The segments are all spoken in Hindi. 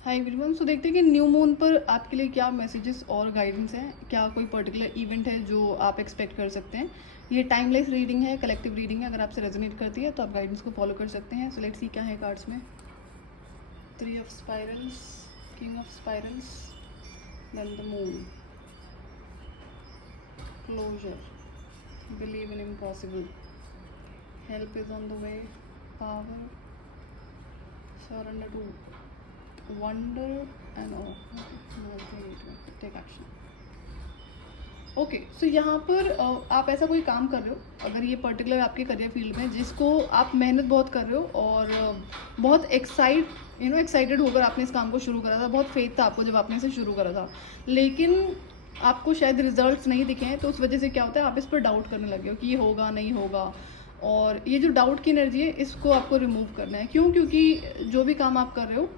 Hi everyone. सो देखते हैं कि न्यू मून पर आपके लिए क्या मैसेजेस और गाइडेंस हैं, क्या कोई पर्टिकुलर इवेंट है जो आप एक्सपेक्ट कर सकते हैं। ये टाइमलेस रीडिंग है, कलेक्टिव रीडिंग है। अगर आपसे रेजोनेट करती है तो आप गाइडेंस को फॉलो कर सकते हैं। सो लेट्स सी क्या है कार्ड्स में। 3 of spirals, king of spirals, then the moon, closure, believe in impossible, help is on the way, power, surrender to wonder and take action. Okay, so यहाँ पर आप ऐसा कोई काम कर रहे हो, अगर ये पर्टिकुलर आपके करियर फील्ड में जिसको आप मेहनत बहुत कर रहे हो और बहुत एक्साइटेड होकर आपने इस काम को शुरू करा था, बहुत फेथ था आपको जब आपने इसे शुरू करा था, लेकिन आपको शायद रिजल्ट्स नहीं दिखे हैं, तो उस वजह से क्या होता है, आप इस पर डाउट करने लगे हो कि ये होगा नहीं होगा। और ये जो डाउट की एनर्जी है इसको आपको रिमूव करना है। क्यों? क्योंकि जो भी काम आप कर रहे हो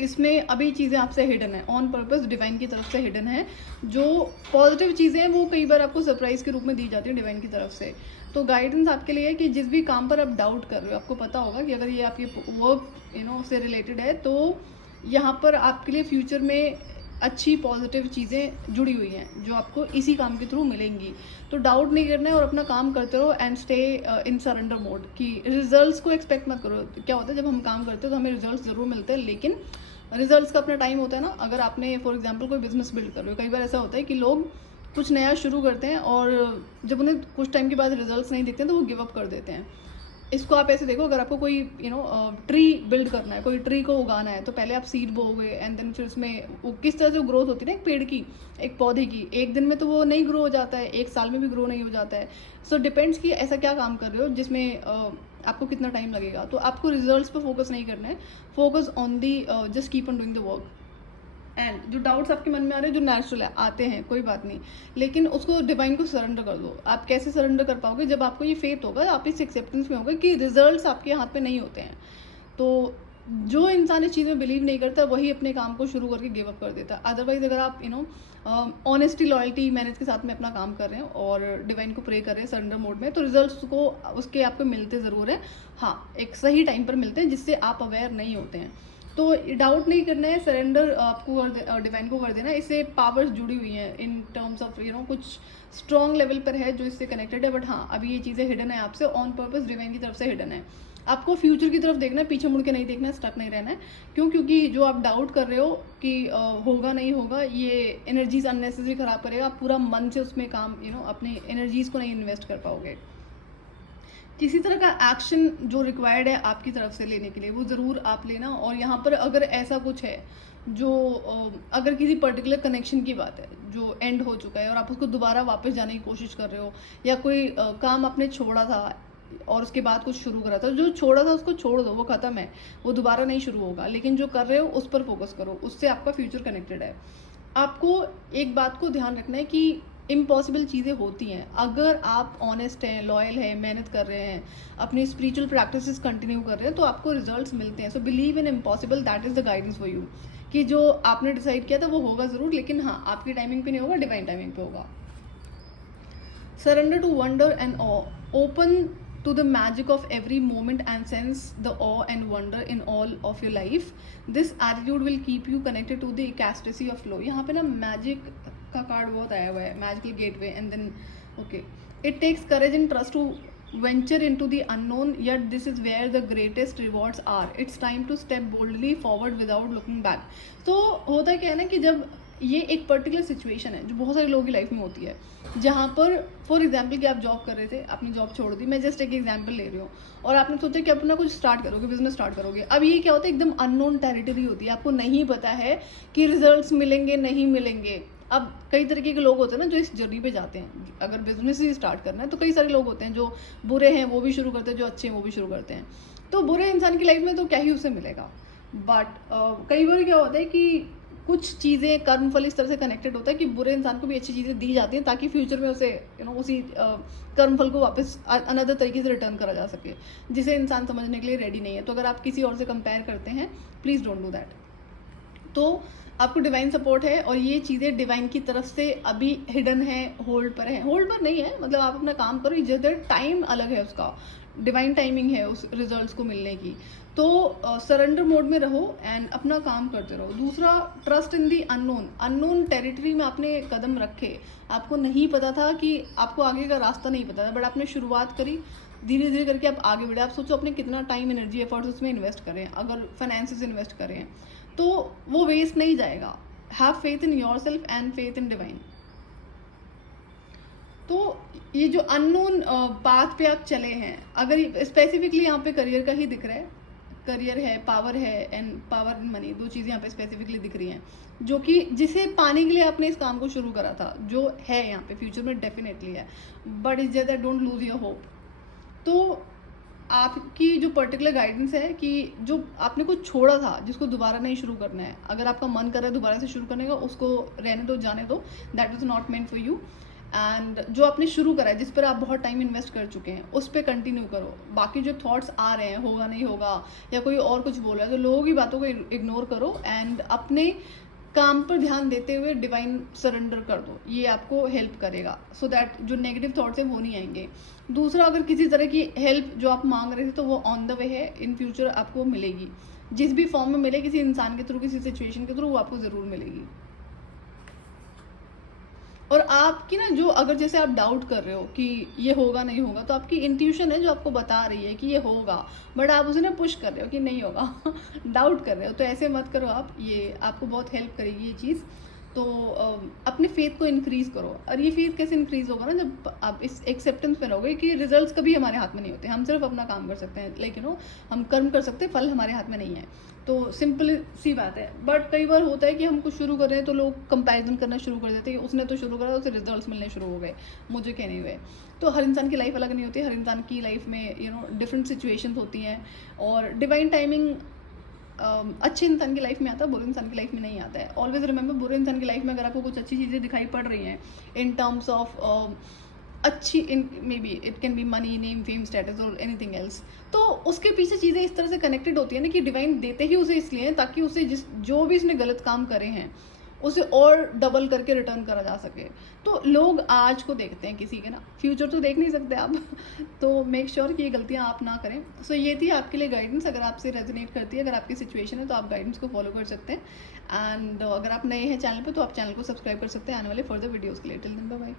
इसमें अभी चीज़ें आपसे हिडन है, ऑन पर्पस डिवाइन की तरफ से हिडन है। जो पॉजिटिव चीज़ें हैं वो कई बार आपको सरप्राइज के रूप में दी जाती है डिवाइन की तरफ से। तो गाइडेंस आपके लिए है कि जिस भी काम पर आप डाउट कर रहे हो, आपको पता होगा कि अगर ये आपके वर्क से रिलेटेड है तो यहाँ पर आपके लिए फ्यूचर में अच्छी पॉजिटिव चीज़ें जुड़ी हुई हैं जो आपको इसी काम के थ्रू मिलेंगी। तो डाउट नहीं करना है और अपना काम करते रहो and stay in surrender mode. कि रिजल्ट्स को एक्सपेक्ट मत करो। क्या होता है, जब हम काम करते हैं तो हमें रिजल्ट्स ज़रूर मिलते हैं, लेकिन रिजल्ट्स का अपना टाइम होता है ना। अगर आपने फॉर एग्जांपल कोई बिजनेस बिल्ड कर रहे हो, कई बार ऐसा होता है कि लोग कुछ नया शुरू करते हैं और जब उन्हें कुछ टाइम के बाद रिजल्ट्स नहीं दिखते हैं तो वो गिव अप कर देते हैं। इसको आप ऐसे देखो, अगर आपको कोई ट्री बिल्ड करना है, कोई ट्री को उगाना है, तो पहले आप सीड बोओगे एंड देन फिर उसमें वो किस तरह से ग्रोथ होती है ना एक पेड़ की, एक पौधे की। एक दिन में तो वो नहीं ग्रो हो जाता है, एक साल में भी ग्रो नहीं हो जाता है। सो डिपेंड्स कि ऐसा क्या काम कर रहे हो जिसमें आपको कितना टाइम लगेगा। तो आपको रिजल्ट्स पर फोकस नहीं करना है, focus on the just keep on doing the work. And जो डाउट्स आपके मन में आ रहे हैं जो नेचुरल है, आते हैं, कोई बात नहीं, लेकिन उसको डिवाइन को सरेंडर कर दो। आप कैसे सरेंडर कर पाओगे? जब आपको ये फेथ होगा, आप इस एक्सेप्टेंस में होगा कि रिजल्ट्स आपके हाथ में नहीं होते हैं। तो जो इंसान इस चीज़ में बिलीव नहीं करता वही अपने काम को शुरू करके गिव अप कर देता है। अदरवाइज अगर आप ऑनेस्टी, लॉयल्टी, मैनेज के साथ में अपना काम कर रहे हैं और डिवाइन को प्रे कर रहे हैं सरेंडर मोड में, तो रिजल्ट्स को उसके आपको मिलते ज़रूर हैं। हाँ, एक सही टाइम पर मिलते हैं जिससे आप अवेयर नहीं होते हैं। तो डाउट नहीं करना है, सरेंडर आपको डिवाइन को कर देना है। इससे पावर्स जुड़ी हुई हैं इन टर्म्स ऑफ कुछ स्ट्रॉन्ग लेवल पर है जो इससे कनेक्टेड है। बट हाँ, अभी ये चीज़ें हिडन है आपसे, ऑन पर्पस डिवाइन की तरफ से हिडन है। आपको फ्यूचर की तरफ देखना है, पीछे मुड़ के नहीं देखना है, स्टक नहीं रहना है। क्यों? क्योंकि जो आप डाउट कर रहे हो कि होगा नहीं होगा, ये एनर्जीज अननेसेसरी खराब करेगा। आप पूरा मन से उसमें काम अपनी एनर्जीज को नहीं इन्वेस्ट कर पाओगे। किसी तरह का एक्शन जो रिक्वायर्ड है आपकी तरफ से लेने के लिए, वो ज़रूर आप लेना। और यहाँ पर अगर ऐसा कुछ है जो अगर किसी पर्टिकुलर कनेक्शन की बात है जो एंड हो चुका है और आप उसको दोबारा वापस जाने की कोशिश कर रहे हो, या कोई काम आपने छोड़ा था और उसके बाद कुछ शुरू करा था, जो छोड़ा था उसको छोड़ दो, वो ख़त्म है, वो दोबारा नहीं शुरू होगा। लेकिन जो कर रहे हो उस पर फोकस करो, उससे आपका फ्यूचर कनेक्टेड है। आपको एक बात को ध्यान रखना है कि इम्पॉसिबल चीज़ें होती हैं। अगर आप ऑनेस्ट हैं, लॉयल हैं, मेहनत कर रहे हैं, अपनी स्पिरिचुअल प्रैक्टिसेस कंटिन्यू कर रहे हैं, तो आपको रिजल्ट्स मिलते हैं। So believe in impossible, that is the guidance for you. कि जो आपने डिसाइड किया था वो होगा ज़रूर, लेकिन हाँ, आपकी टाइमिंग पे नहीं होगा, डिवाइन टाइमिंग पे होगा। Surrender to wonder and awe. Open to the magic of every moment and sense the awe and wonder in all of your life. This attitude will keep you connected to the ecstasy of flow. यहाँ पे ना मैजिक का कार्ड बहुत आया हुआ है, magical gateway and then okay, it takes courage and trust to venture into the unknown, yet this is where the greatest rewards are. It's time to step boldly forward without looking back. तो होता क्या है ना कि जब ये एक पर्टिकुलर सिचुएशन है जो बहुत सारे लोगों की लाइफ में होती है, जहाँ पर फॉर एग्जाम्पल कि आप जॉब कर रहे थे, अपनी जॉब छोड़ दी, मैं जस्ट एक एग्जाम्पल ले रही हूँ, और आपने सोचा कि अपना कुछ स्टार्ट करोगे, बिजनेस स्टार्ट करोगे। अब ये क्या होता है, एकदम अननोन टेरिटरी होती है, आपको नहीं पता है कि रिजल्ट्स मिलेंगे नहीं मिलेंगे। अब कई तरीके के लोग होते हैं ना जो इस जर्नी पे जाते हैं। अगर बिजनेस ही स्टार्ट करना है तो कई सारे लोग होते हैं जो बुरे हैं वो भी शुरू करते हैं, जो अच्छे हैं वो भी शुरू करते हैं। तो बुरे इंसान की लाइफ में तो क्या ही उसे मिलेगा। बट कई बार क्या होता है कि कुछ चीज़ें कर्मफल इस तरह से कनेक्टेड होता है कि बुरे इंसान को भी अच्छी चीज़ें दी जाती हैं ताकि फ्यूचर में उसे उसी कर्मफल को वापस अनदर तरीके से रिटर्न करा जा सके, जिसे इंसान समझने के लिए रेडी नहीं है। तो अगर आप किसी और से कंपेयर करते हैं, प्लीज़ डोंट डू दैट। तो आपको डिवाइन सपोर्ट है और ये चीज़ें डिवाइन की तरफ से अभी हिडन है, होल्ड पर है, होल्ड पर नहीं है, मतलब आप अपना काम करो, जिधर टाइम अलग है उसका, डिवाइन टाइमिंग है उस रिजल्ट्स को मिलने की। तो सरेंडर मोड में रहो एंड अपना काम करते रहो। दूसरा, trust in the unknown. Unknown territory में आपने कदम रखे, आपको नहीं पता था कि आपको आगे का रास्ता नहीं पता था, बट आपने शुरुआत करी, धीरे धीरे करके आप आगे बढ़े। आप सोचो अपने कितना टाइम, एनर्जी, एफर्ट्स उसमें इन्वेस्ट करें, अगर फाइनेंसेस इन्वेस्ट करें तो वो वेस्ट नहीं जाएगा। Have faith in your self and faith in divine. तो ये जो अननोन पाथ पे आप चले हैं, अगर स्पेसिफिकली यहाँ पे करियर का ही दिख रहा है, करियर है, पावर है एंड पावर एंड मनी, दो चीज़ें यहाँ पे स्पेसिफिकली दिख रही हैं, जो कि जिसे पाने के लिए आपने इस काम को शुरू करा था, जो है यहाँ पे फ्यूचर में डेफिनेटली है, but is that don't lose your hope. तो आपकी जो पर्टिकुलर गाइडेंस है कि जो आपने कुछ छोड़ा था जिसको दोबारा नहीं शुरू करना है, अगर आपका मन कर रहा है दोबारा से शुरू करने का, उसको रहने दो, जाने दो, that is not meant for you. And जो आपने शुरू करा है, जिस पर आप बहुत टाइम इन्वेस्ट कर चुके हैं, उस पर कंटिन्यू करो। बाकी जो थॉट्स आ रहे हैं, होगा नहीं होगा या कोई और कुछ बोल रहा है, तो लोगों की बातों को इग्नोर करो एंड अपने काम पर ध्यान देते हुए डिवाइन सरेंडर कर दो। ये आपको हेल्प करेगा सो दैट जो नेगेटिव थॉट्स हैं वो नहीं आएंगे। दूसरा, अगर किसी तरह की हेल्प जो आप मांग रहे थे तो वो ऑन द वे है, इन फ्यूचर आपको मिलेगी, जिस भी फॉर्म में मिले, किसी इंसान के थ्रू, किसी सिचुएशन के थ्रू, वो आपको ज़रूर मिलेगी। और आपकी ना, जो अगर जैसे आप डाउट कर रहे हो कि ये होगा नहीं होगा, तो आपकी इंट्यूशन है जो आपको बता रही है कि ये होगा, बट आप उसे ना पुश कर रहे हो कि नहीं होगा डाउट कर रहे हो, तो ऐसे मत करो आप, ये आपको बहुत हेल्प करेगी ये चीज़। तो अपने फेथ को इंक्रीज़ करो। और ये फेथ कैसे इंक्रीज़ होगा ना, जब आप इस एक्सेप्टेंस में रहोगे कि रिजल्ट्स कभी हमारे हाथ में नहीं होते, हम सिर्फ अपना काम कर सकते हैं, लेकिन हम कर्म कर सकते हैं, फल हमारे हाथ में नहीं है। तो सिंपल सी बात है। बट कई बार होता है कि हम कुछ शुरू कर रहे हैं तो लोग कंपैरिजन करना शुरू कर देते हैं, उसने तो शुरू करा, उसे रिजल्ट्स मिलने शुरू हो गए, मुझे क्या नहीं हुए। तो हर इंसान की लाइफ अलग नहीं होती, हर इंसान की लाइफ में डिफरेंट सिचुएशंस होती हैं, और डिवाइन टाइमिंग अच्छे इंसान की लाइफ में आता है, बुरे इंसान की लाइफ में नहीं आता है। ऑलवेज रिमेंबर, बुरे इंसान की लाइफ में अगर आपको कुछ अच्छी चीज़ें दिखाई पड़ रही हैं इन टर्म्स ऑफ अच्छी, in maybe it can be money, name, fame, status और एनीथिंग एल्स, तो उसके पीछे चीज़ें इस तरह से कनेक्टेड होती है ना कि डिवाइन देते ही उसे इसलिए ताकि उसे जो भी इसने गलत काम करे हैं उसे और डबल करके रिटर्न करा जा सके। तो लोग आज को देखते हैं किसी के ना, फ्यूचर तो देख नहीं सकते आप तो मेक श्योर कि ये गलतियां आप ना करें। सो ये थी आपके लिए गाइडेंस। अगर आपसे रेजोनेट करती है, अगर आपकी सिचुएशन है, तो आप गाइडेंस को फॉलो कर सकते हैं। एंड अगर आप नए हैं चैनल पे तो आप चैनल को सब्सक्राइब कर सकते हैं आने वाले फर्दर वीडियोज़ के लिए। Till then bye bye.